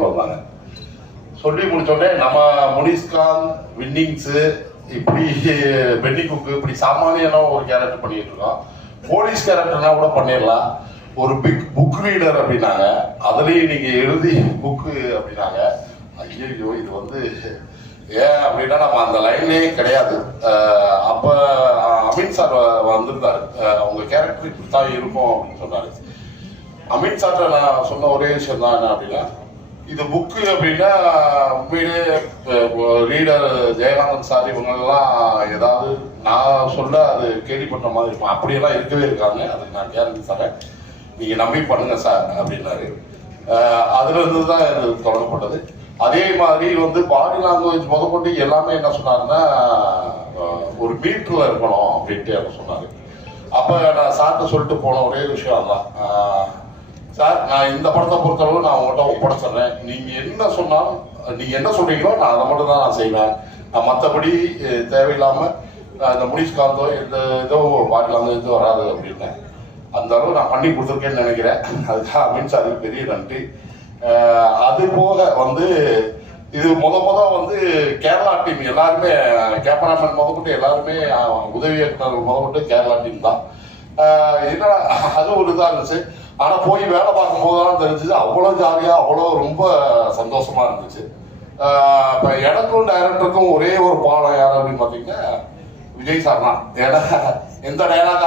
சொல்ல வந்தாங்க. சொல்லி முடிச்சோடனே நம்ம முனிஸ்காந்த், வின்னிங்ஸு, இப்படி பென்னி குக்கு, இப்படி சாமானியான ஒரு கேரக்டர் பண்ணிட்டு இருக்கோம். போலீஸ் கேரக்டர்னா கூட பண்ணிடலாம். ஒரு பிக் புக் ரீடர் அப்படின்னாங்க, அதுலேயும் நீங்கள் எழுதி புக்கு அப்படின்னாங்க. ஐயோ, இது வந்து ஏன் அப்படின்னா நம்ம அந்த லைன்லேயே கிடையாது. அப்போ அமின் சார் வந்திருந்தாரு, அவங்க கேரக்டர் இப்படி தான் இருக்கும் அப்படின்னு சொன்னார். அமின் சார்ட்ட நான் சொன்ன ஒரே விஷயம் தான் என்ன அப்படின்னா, இது புக்கு அப்படின்னா உண்மையிலே ரீடர் ஜெயகாந்தன் சார் இவங்கெல்லாம் ஏதாவது நான் சொல்ல அது கேள்விப்பட்ட மாதிரி இருக்கும். அப்படியெல்லாம் இருக்கவே இருக்காங்க, அதுக்கு நான் கேரண்டி தரேன், நீங்கள் நம்பி பண்ணுங்க சார் அப்படின்னாரு. அதுலேருந்து தான் இது தொடங்கப்பட்டது. அதே மாதிரி வந்து பாடி லாங்குவேஜ் முதற்கொண்டு எல்லாமே என்ன சொன்னாருன்னா, ஒரு மீட்டரில் இருக்கணும் அப்படின்ட்டு என்ன சொன்னார். அப்போ நான் சார்கிட்ட சொல்லிட்டு போன ஒரே விஷயம் தான், சார் நான் இந்த படத்தை பொறுத்தளவு நான் உங்கள்கிட்ட ஒப்படைச்சிடுறேன், நீங்கள் என்ன சொன்னாலும் நீங்கள் என்ன சொல்கிறீங்களோ நான் அதை மட்டும் தான் நான் செய்வேன், நான் மற்றபடி தேவையில்லாமல் இந்த முனிஸ்காந்தோ எந்த இதோ பாடி லாங்குவேஜோ வராது அப்படின்னேன். அந்த அளவு நான் பண்ணி கொடுத்துருக்கேன்னு நினைக்கிறேன். அதுக்காக அமின் சாருக்கு பெரிய நன்றி. அது போக வந்து இது வந்து கேரளா டீம் எல்லாருமே, கேமராமேன் முதற்கொண்டு எல்லாருமே, உதவி இயக்குனர் முதற்கொண்டு கேரளா டீம் தான். என்னடா அது ஒரு இதாக இருந்துச்சு. ஆனால் போய் வேலை பார்க்கும் போதெல்லாம் தெரிஞ்சுது அவ்வளோ ஜாலியாக, அவ்வளோ ரொம்ப சந்தோஷமா இருந்துச்சு. இப்போ எனக்கும் டைரக்டருக்கும் ஒரே ஒரு பாடம் யார் அப்படின்னு பார்த்தீங்கன்னா விஜய் சார் தான். ஏன்னா எந்த டைலாக